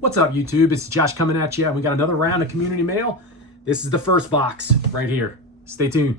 What's up, YouTube? It's Josh coming at you, and we got another round of community mail. This is the first box right here. Stay tuned.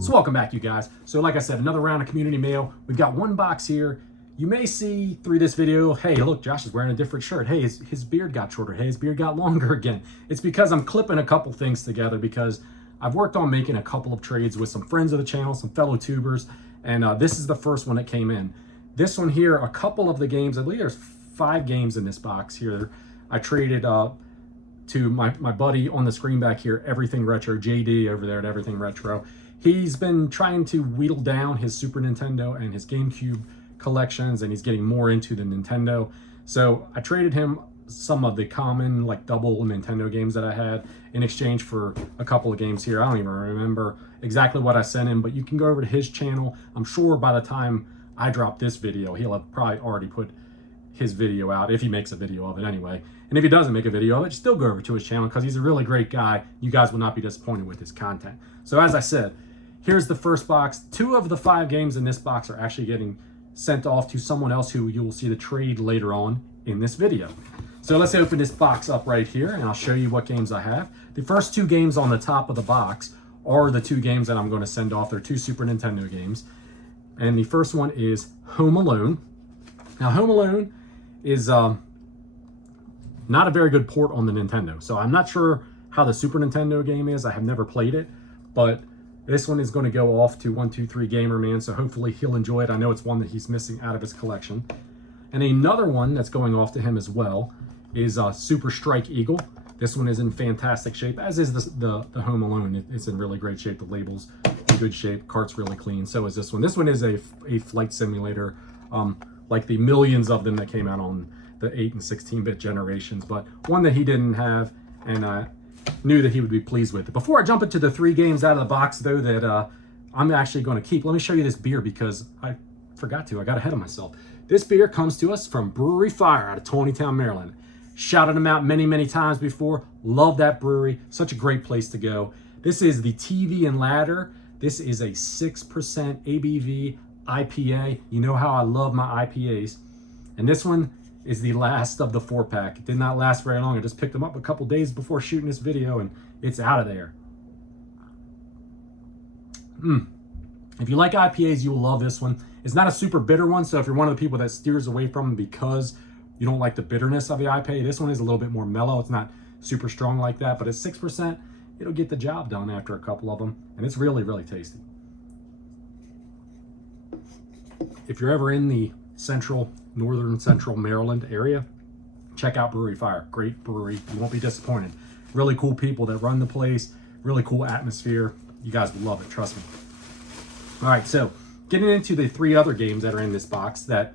So welcome back, you guys. So like I said, another round of community mail. We've got one box here. You may see through this video, hey, look, Josh is wearing a different shirt. Hey, his beard got shorter. Hey, his beard got longer again. It's because I'm clipping a couple things together because I've worked on making a couple of trades with some friends of the channel, some fellow tubers, and this is the first one that came in. This one here, a couple of the games, I believe there's 5 games in this box here. I traded to my buddy on the screen back here, Everything Retro, JD over there at Everything Retro. He's been trying to whittle down his Super Nintendo and his GameCube collections, and he's getting more into the Nintendo. So I traded him some of the common, like, double Nintendo games that I had in exchange for a couple of games here. I don't even remember exactly what I sent him, but you can go over to his channel. I'm sure by the time I drop this video, he'll have probably already put his video out, if he makes a video of it anyway. And if he doesn't make a video of it, still go over to his channel because he's a really great guy. You guys will not be disappointed with his content. So as I said, here's the first box. 2 of the 5 games in this box are actually getting sent off to someone else who you will see the trade later on in this video. So let's open this box up right here, and I'll show you what games I have. The first 2 games on the top of the box are the 2 games that I'm going to send off. They're 2 Super Nintendo games. And the first one is Home Alone. Now, Home Alone is not a very good port on the Nintendo. So I'm not sure how the Super Nintendo game is. I have never played it, but this one is going to go off to 123 Gamer Man, so hopefully he'll enjoy it. I know it's one that he's missing out of his collection. And another one that's going off to him as well is Super Strike Eagle. This one is in fantastic shape, as is the Home Alone. It's in really great shape. The label's in good shape. Cart's really clean. So is this one. This one is a flight simulator, like the millions of them that came out on the 8 and 16-bit generations, but one that he didn't have, and I knew that he would be pleased with it. Before I jump into the 3 games out of the box, though, that I'm actually going to keep, let me show you this beer because I forgot to. I got ahead of myself. This beer comes to us from Brewery Fire out of Taneytown, Maryland. Shouted them out many, many times before. Love that brewery. Such a great place to go. This is the TV Ladder. This is a 6% ABV IPA. You know how I love my IPAs. And this one is the last of the 4-pack. It did not last very long. I just picked them up a couple days before shooting this video, and it's out of there. If you like IPAs, you will love this one. It's not a super bitter one, so if you're one of the people that steers away from them because you don't like the bitterness of the IPA, this one is a little bit more mellow. It's not super strong like that, but at 6%, it'll get the job done after a couple of them, and it's really, really tasty. If you're ever in the northern central Maryland area, check out Brewery Fire. Great brewery. You won't be disappointed. Really cool people that run the place. Really cool atmosphere. You guys will love it, trust me. All right, so getting into the 3 other games that are in this box that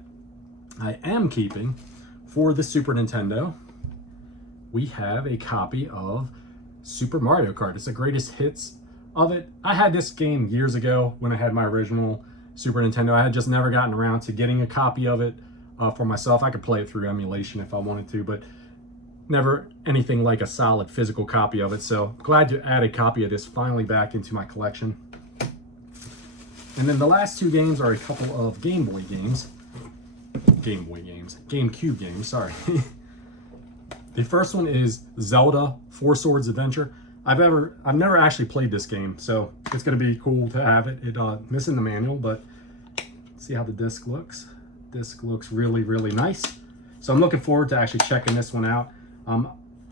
I am keeping for the Super Nintendo, we have a copy of Super Mario Kart. It's the greatest hits of it. I had this game years ago when I had my original Super Nintendo. I had just never gotten around to getting a copy of it for myself. I could play it through emulation if I wanted to, but never anything like a solid physical copy of it. So glad to add a copy of this finally back into my collection. And then the last 2 games are a couple of GameCube games, sorry. The first one is Zelda 4 Swords Adventure. I've never actually played this game, so it's going to be cool to have it. Missing the manual, but see how the disc looks. Disc looks really, really nice. So I'm looking forward to actually checking this one out.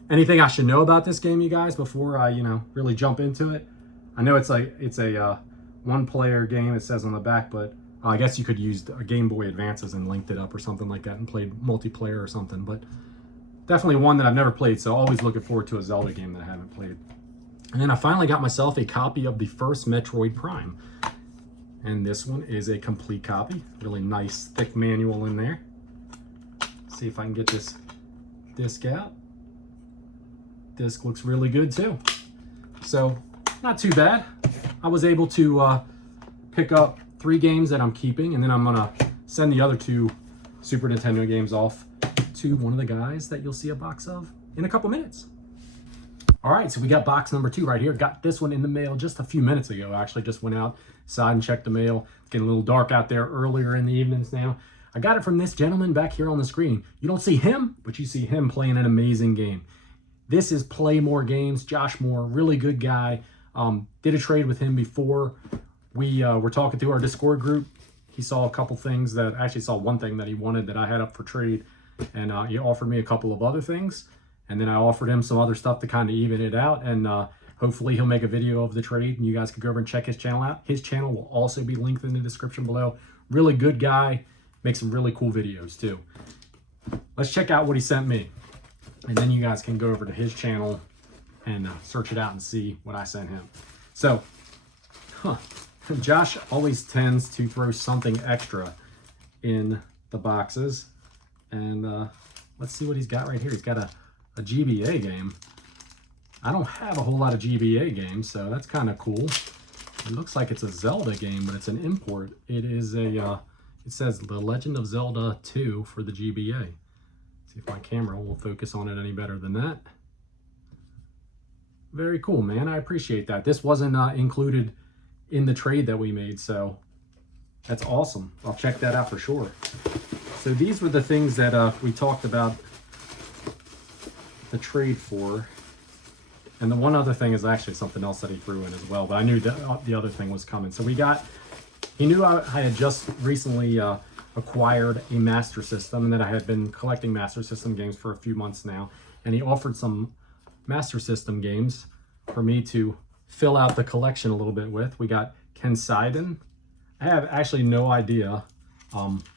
Anything I should know about this game, you guys, before I, really jump into it? I know it's a 1-player game, it says on the back, but I guess you could use a Game Boy Advances and linked it up or something like that and played multiplayer or something, but definitely one that I've never played, so always looking forward to a Zelda game that I haven't played. And then I finally got myself a copy of the first Metroid Prime. And this one is a complete copy. Really nice, thick manual in there. See if I can get this disc out. Disc looks really good too. So, not too bad. I was able to pick up 3 games that I'm keeping, and then I'm gonna send the other 2 Super Nintendo games off to one of the guys that you'll see a box of in a couple minutes. All right, so we got box number 2 right here. Got this one in the mail just a few minutes ago. Actually, just went outside and checked the mail. It's getting a little dark out there earlier in the evenings now. I got it from this gentleman back here on the screen. You don't see him, but you see him playing an amazing game. This is Play More Games. Josh Moore, really good guy. Did a trade with him before. We were talking through our Discord group. He saw a couple things that, actually saw one thing that he wanted that I had up for trade. And he offered me a couple of other things. And then I offered him some other stuff to kind of even it out. And hopefully he'll make a video of the trade and you guys can go over and check his channel out. His channel will also be linked in the description below. Really good guy. Makes some really cool videos too. Let's check out what he sent me. And then you guys can go over to his channel and search it out and see what I sent him. So, Josh always tends to throw something extra in the boxes. And let's see what he's got right here. He's got a GBA game. I don't have a whole lot of GBA games, so that's kind of cool. It looks like it's a Zelda game, but it's an import. It is a, it says The Legend of Zelda 2 for the GBA. See if my camera will focus on it any better than that. Very cool, man. I appreciate that. This wasn't included in the trade that we made, so that's awesome. I'll check that out for sure. So these were the things that we talked about the trade for. And the one other thing is actually something else that he threw in as well, but I knew that the other thing was coming. So we got, he knew I had just recently acquired a Master System and that I had been collecting Master System games for a few months now. And he offered some Master System games for me to fill out the collection a little bit with. We got Kenseiden. I have actually no idea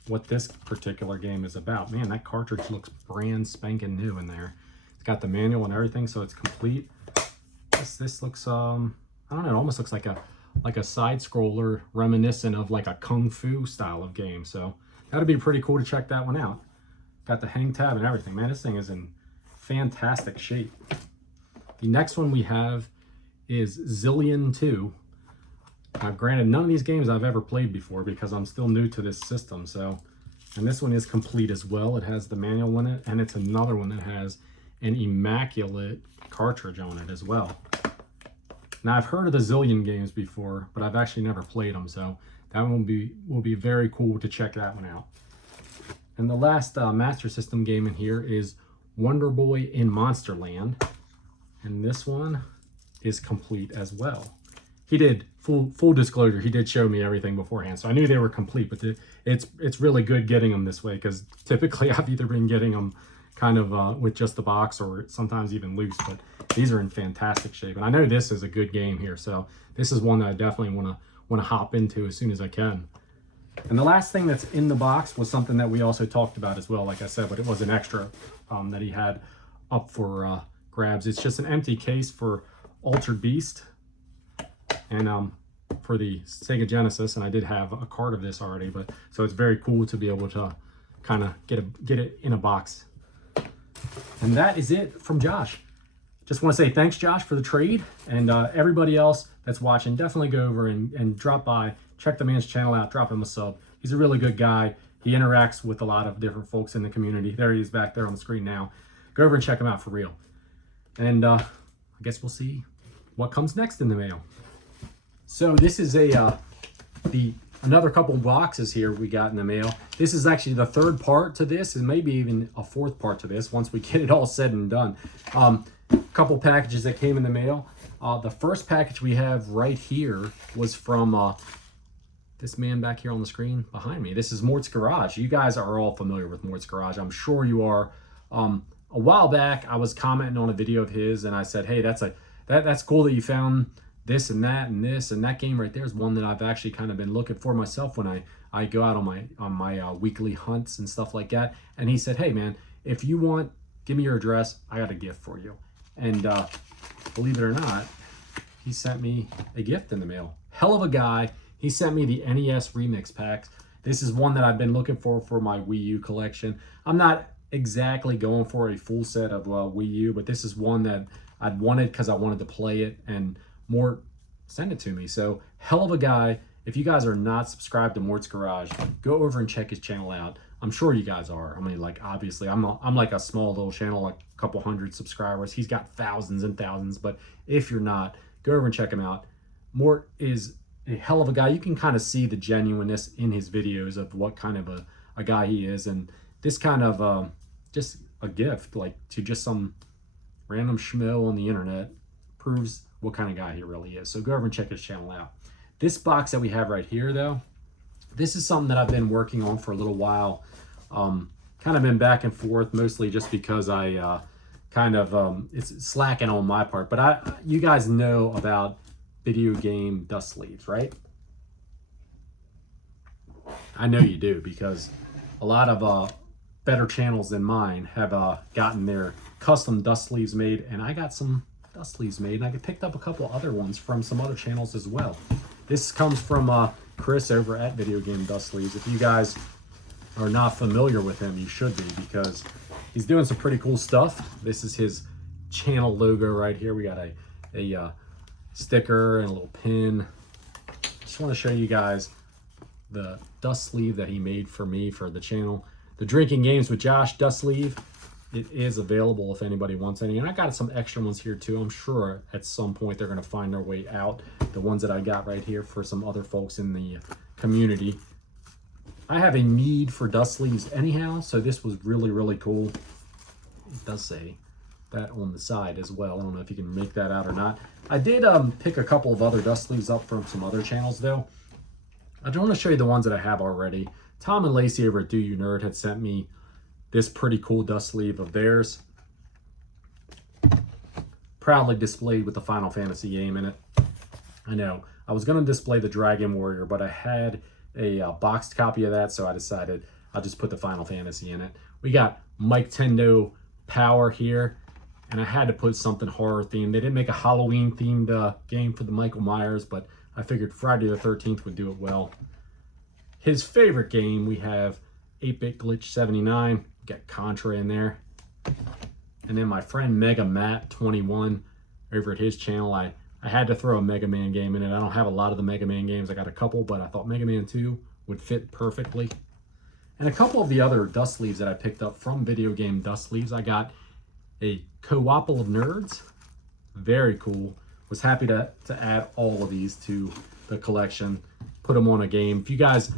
what this particular game is about. Man, that cartridge looks brand spanking new in there. It's got the manual and everything, so it's complete. This looks, I don't know, it almost looks like a side scroller reminiscent of like a Kung Fu style of game. So that'd be pretty cool to check that one out. Got the hang tab and everything. Man, this thing is in fantastic shape. The next one we have is Zillion 2. Now, granted, none of these games I've ever played before because I'm still new to this system. So, and this one is complete as well. It has the manual in it, and it's another one that has an immaculate cartridge on it as well. Now, I've heard of the Zillion games before, but I've actually never played them. So that one will be very cool to check that one out. And the last Master System game in here is Wonder Boy in Monsterland. And this one is complete as well. He did, full disclosure, he did show me everything beforehand, so I knew they were complete, but it's really good getting them this way, because typically I've either been getting them kind of with just the box or sometimes even loose, but these are in fantastic shape. And I know this is a good game here, so this is one that I definitely want to hop into as soon as I can. And the last thing that's in the box was something that we also talked about as well, like I said, but it was an extra that he had up for grabs. It's just an empty case for Altered Beast and for the Sega Genesis, and I did have a card of this already, but so it's very cool to be able to kind of get it in a box. And that is it from Josh. Just want to say thanks, Josh, for the trade, and everybody else that's watching, definitely go over and drop by, check the man's channel out, drop him a sub. He's a really good guy. He interacts with a lot of different folks in the community. There he is back there on the screen now. Go over and check him out for real. And I guess we'll see what comes next in the mail. So this is another couple boxes here we got in the mail. This is actually the third part to this, and maybe even a fourth part to this once we get it all said and done. Couple packages that came in the mail. The first package we have right here was from this man back here on the screen behind me. This is Mort's Garage. You guys are all familiar with Mort's Garage. I'm sure you are. A while back, I was commenting on a video of his, and I said, hey, that's cool that you found this and that and this, and that game right there is one that I've actually kind of been looking for myself when I go out on my weekly hunts and stuff like that. And he said, hey man, if you want, give me your address, I got a gift for you. And believe it or not, he sent me a gift in the mail. Hell of a guy. He sent me the NES remix packs. This is one that I've been looking for my Wii U collection. I'm not exactly going for a full set of Wii U, but this is one that I'd wanted because I wanted to play it, and Mort sent it to me. So hell of a guy. If you guys are not subscribed to Mort's Garage, go over and check his channel out. I'm sure you guys are. I mean, like, obviously, I'm like a small little channel, like a couple hundred subscribers. He's got thousands and thousands, but if you're not, go over and check him out. Mort is a hell of a guy. You can kind of see the genuineness in his videos of what kind of a guy he is, and this kind of just a gift, like, to just some random schmo on the internet proves what kind of guy he really is. So go over and check his channel out. This box that we have right here, though, this is something that I've been working on for a little while. Kind of been back and forth, mostly just because I it's slacking on my part. But you guys know about video game dust sleeves, right? I know you do, because a lot of better channels than mine have gotten their custom dust sleeves made, and I got some dust sleeves made, and I picked up a couple other ones from some other channels as well. This comes from Chris over at Video Game Dust Sleeves. If you guys are not familiar with him, you should be, because he's doing some pretty cool stuff. This is his channel logo right here. We got a sticker and a little pin. Just want to show you guys the dust sleeve that he made for me for the channel. The Drinking Games with Josh dust sleeve. It is available if anybody wants any. And I got some extra ones here too. I'm sure at some point they're going to find their way out. The ones that I got right here for some other folks in the community. I have a need for dust sleeves anyhow, so this was really, really cool. It does say that on the side as well. I don't know if you can make that out or not. I did pick a couple of other dust sleeves up from some other channels though. I don't want to show you the ones that I have already. Tom and Lacey over at Do You Nerd had sent me this pretty cool dust sleeve of theirs. Proudly displayed with the Final Fantasy game in it. I know, I was going to display the Dragon Warrior, but I had a boxed copy of that, so I decided I'll just put the Final Fantasy in it. We got Mike Tendo Power here, and I had to put something horror themed. They didn't make a Halloween themed game for the Michael Myers, but I figured Friday the 13th would do it well. His favorite game, we have 8-Bit Glitch 79. Got Contra in there. And then my friend Mega Matt 21 over at his channel, I had to throw a Mega Man game in it. I don't have a lot of the Mega Man games. I got a couple, but I thought Mega Man 2 would fit perfectly. And a couple of the other dust sleeves that I picked up from Video Game Dust Sleeves. I got a Co-Opple of Nerds. Very cool. Was happy to add all of these to the collection. Put them on a game. If you guys,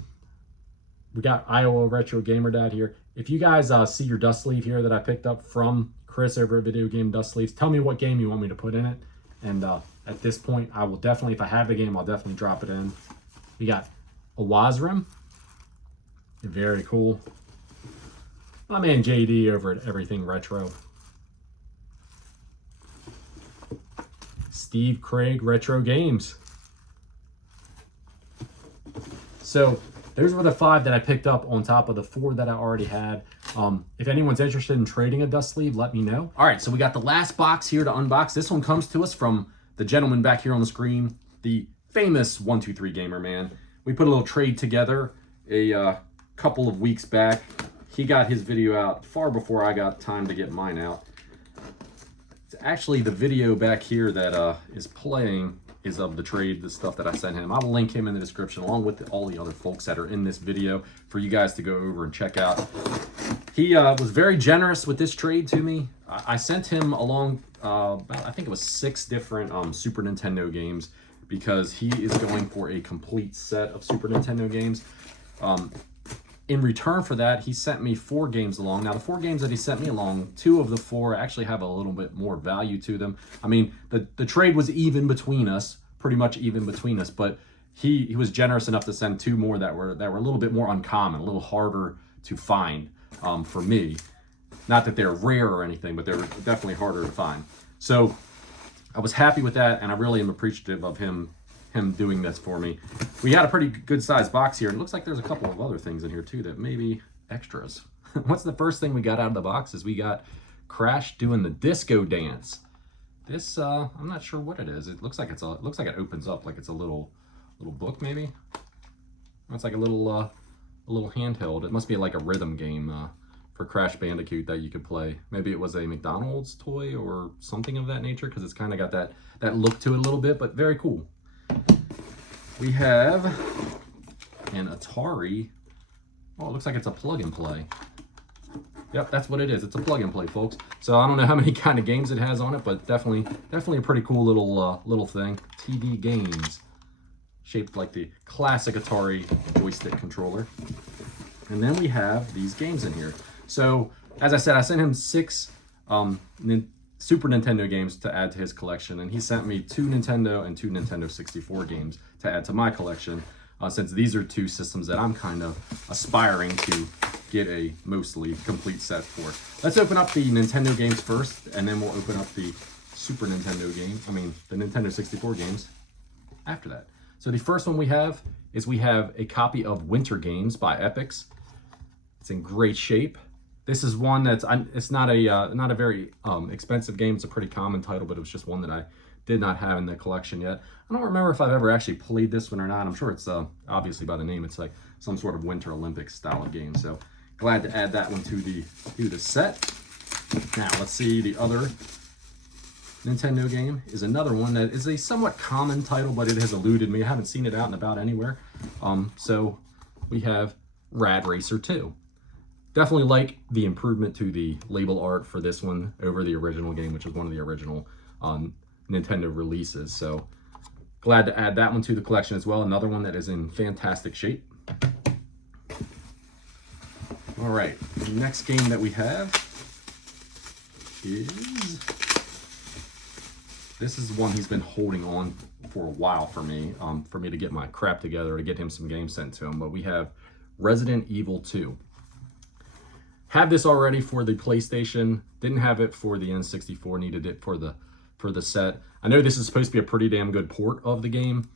we got Iowa Retro Gamer Dad here. If you guys see your dust sleeve here that I picked up from Chris over at Video Game Dust Sleeves, tell me what game you want me to put in it. And at this point, I will definitely, if I have the game, I'll definitely drop it in. We got a Wazrim. Very cool. My man JD over at Everything Retro. Steve Craig Retro Games. So those were the 5 that I picked up on top of the 4 that I already had. If anyone's interested in trading a dust sleeve, let me know. All right, so we got the last box here to unbox. This one comes to us from the gentleman back here on the screen, the famous 123 Gamer Man. We put a little trade together a couple of weeks back. He got his video out far before I got time to get mine out. It's actually the video back here that is playing is of the trade, the stuff that I sent him. I'll link him in the description along with all the other folks that are in this video for you guys to go over and check out. He was very generous with this trade to me. I sent him along, I think it was 6 different Super Nintendo games because he is going for a complete set of Super Nintendo games. In return for that, he sent me 4 games along. Now, the 4 games that he sent me along, 2 of the 4 actually have a little bit more value to them. I mean, the trade was even between us, pretty much even between us, but he was generous enough to send 2 more that were a little bit more uncommon, a little harder to find for me. Not that they're rare or anything, but they're definitely harder to find. So I was happy with that, and I really am appreciative of him doing this for me. We had a pretty good sized box here. It looks like there's a couple of other things in here too that may be extras. What's the first thing we got out of the box is we got Crash doing the disco dance. This I'm not sure what it is. It looks like it opens up like it's a little book maybe. It's like a little handheld. It must be like a rhythm game for Crash Bandicoot that you could play. Maybe it was a McDonald's toy or something of that nature because it's kind of got that look to it a little bit, but very cool. We have an Atari. Oh, it looks like it's a plug and play. Yep, that's what it is. It's a plug and play, folks. So I don't know how many kind of games it has on it, but definitely a pretty cool little thing. TV games, shaped like the classic Atari joystick controller. And then we have these games in here. So as I said, I sent him 6 Super Nintendo games to add to his collection, and he sent me 2 Nintendo and 2 Nintendo 64 games to add to my collection, since these are 2 systems that I'm kind of aspiring to get a mostly complete set for. Let's open up the Nintendo games first, and then we'll open up the Super Nintendo game, the Nintendo 64 games after that. So the first one we have a copy of Winter Games by Epix. It's in great shape. This is one that's, it's not a very expensive game. It's a pretty common title, but it was just one that I did not have in the collection yet. I don't remember if I've ever actually played this one or not. I'm sure it's, obviously by the name, it's like some sort of Winter Olympics style of game. So glad to add that one to the set. Now let's see, the other Nintendo game is another one that is a somewhat common title, but it has eluded me. I haven't seen it out and about anywhere. So we have Rad Racer 2. Definitely like the improvement to the label art for this one over the original game, which was one of the original Nintendo releases. So glad to add that one to the collection as well. Another one that is in fantastic shape. All right, the next game that we have is, this is one he's been holding on for a while for me to get my crap together, to get him some games sent to him. But we have Resident Evil 2. Have this already for the PlayStation, didn't have it for the N64, needed it for the set. I know this is supposed to be a pretty damn good port of the game.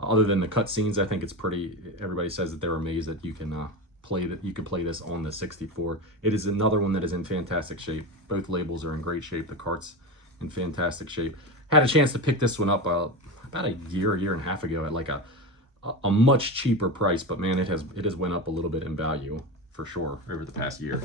Other than the cutscenes, I think it's pretty, everybody says that they're amazed that you can play this on the 64. It is another one that is in fantastic shape. Both labels are in great shape. The cart's in fantastic shape. Had a chance to pick this one up about a year and a half ago at like a much cheaper price, but man, it has went up a little bit in value for sure over the past year.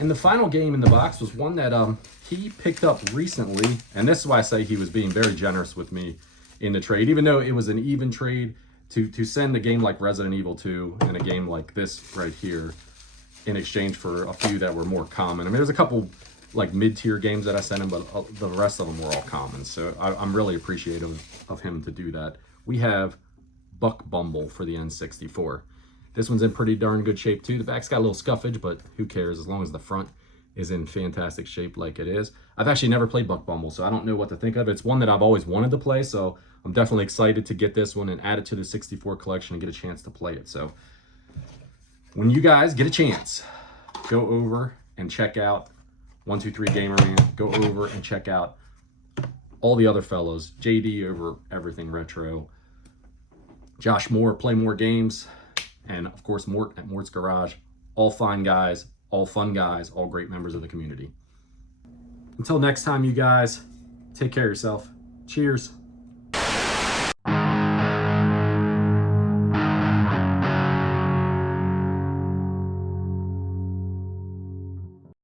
And the final game in the box was one that he picked up recently, and this is why I say he was being very generous with me in the trade, even though it was an even trade. To send a game like Resident Evil 2 and a game like this right here in exchange for a few that were more common. I mean, there's a couple like mid-tier games that I sent him, but the rest of them were all common. So I'm really appreciative of him to do that. We have Buck Bumble for the N64. This one's in pretty darn good shape too. The back's got a little scuffage, but who cares as long as the front is in fantastic shape like it is. I've actually never played Buck Bumble, so I don't know what to think of. It's one that I've always wanted to play, so I'm definitely excited to get this one and add it to the 64 collection and get a chance to play it. So when you guys get a chance, go over and check out 123 Gamerman. Go over and check out all the other fellows. JD over Everything Retro. Josh Moore, Play More Games. And of course, Mort at Mort's Garage. All fine guys, all fun guys, all great members of the community. Until next time, you guys, take care of yourself. Cheers.